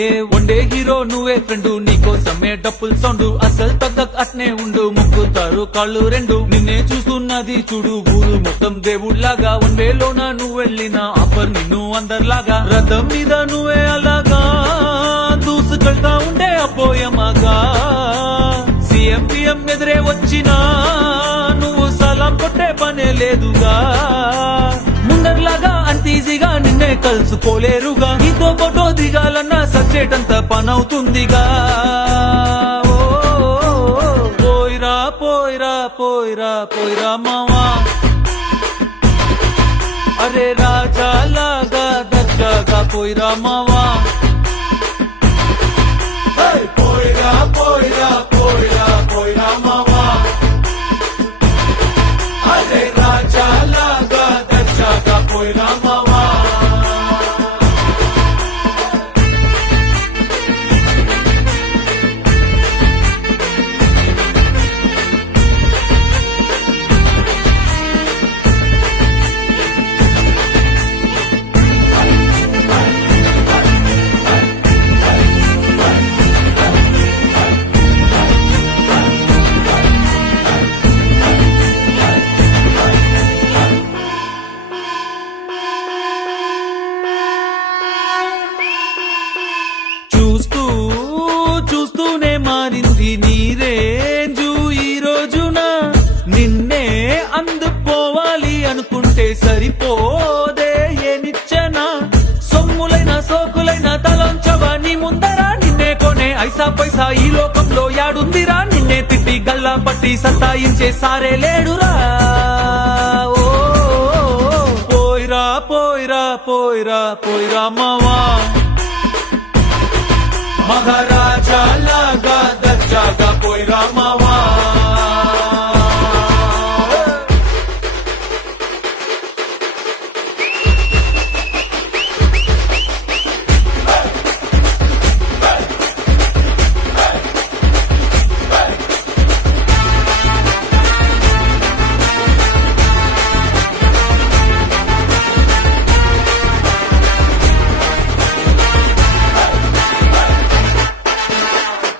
ఏ వండే హీరో నువ్వే ఫ్రెండు, నీకోసమే డప్పుల్ సౌండ్, అసలు తగ్గక్ అట్నే ఉండు, ముక్కుతారు కాళ్ళు రెండు, నిన్నే చూస్తున్నది చూడు ఊరు మొత్తం దేవుళ్లాగా, వన్ వేలోన నువ్వు వెళ్ళిన ఆఫర్ నిన్ను అందరిలాగా, రథం మీద నువ్వే అలాగా దూసుకెళ్తా ఉండే అపోయమాగా, సీఎం పిఎం ఎదురే వచ్చినా నువ్వు సలాం కొట్టే పనే లేదుగా, ముందర్లాగా అంత ఈజీగా నిన్నే కలుసుకోలేరుగా, నీతో ఫోటో దిగాలన్నా సచ్చేటంత పనవుతుందిగా. పోయిరా పోయిరా పోయిరా పోయిరా మావా, అరే రాజాలాగా దర్జాగా పోయిరా మావా, పోయిరా పోయిరా పోయిరా పోయిరా మావా, అరే రాజాలాగా దర్జాగా పోయిరా మావా. చూస్తూనే మారింది నీ రేంజు ఈ రోజున, నిన్నే అందుకోవాలి అనుకుంటే సరిపోదే ఏ నిచ్చెన, సొమ్ములైన సోకులైన తలంచవా నీ ముందరా, నిన్నే కొనే ఐసా పైసా ఈ లోకంలో యాడుందిరా, నిన్నే తిట్టి గల్లా పట్టి సత్తాయించే సారే లేడురా. ఓ పోయిరా పోయిరా పోయిరా పోయిరా మావా, మహారాజా లాగా దర్జాగా పోయిరా మావా.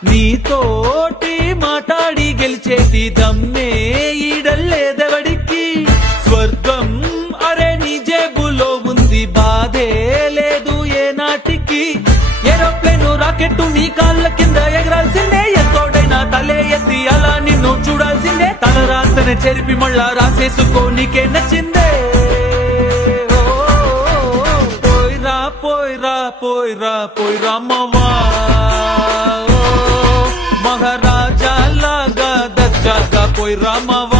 నీతోటి మాట్లాడి గెలిచేది దమ్మే ఈడల్లేదెవడికి, స్వర్గం అరే నీ జేబులో ఉంది, బాధే లేదు ఏ నాటికి, ఏరోప్లేను రాకెట్టు నీ కాళ్ళ కింద ఎగరాల్సిందే, ఎంతోడైనా తలే ఎత్తి అలా నిన్ను చూడాల్సిందే, తలరాతనే చెరిపి మళ్ళా రాసేసుకో నీకే నచ్చిందే. పోయిరా పోయిరా పోయిరా పోయిరా మావా, మహారాజా లాగా దర్జాగా పోయిరా మావా.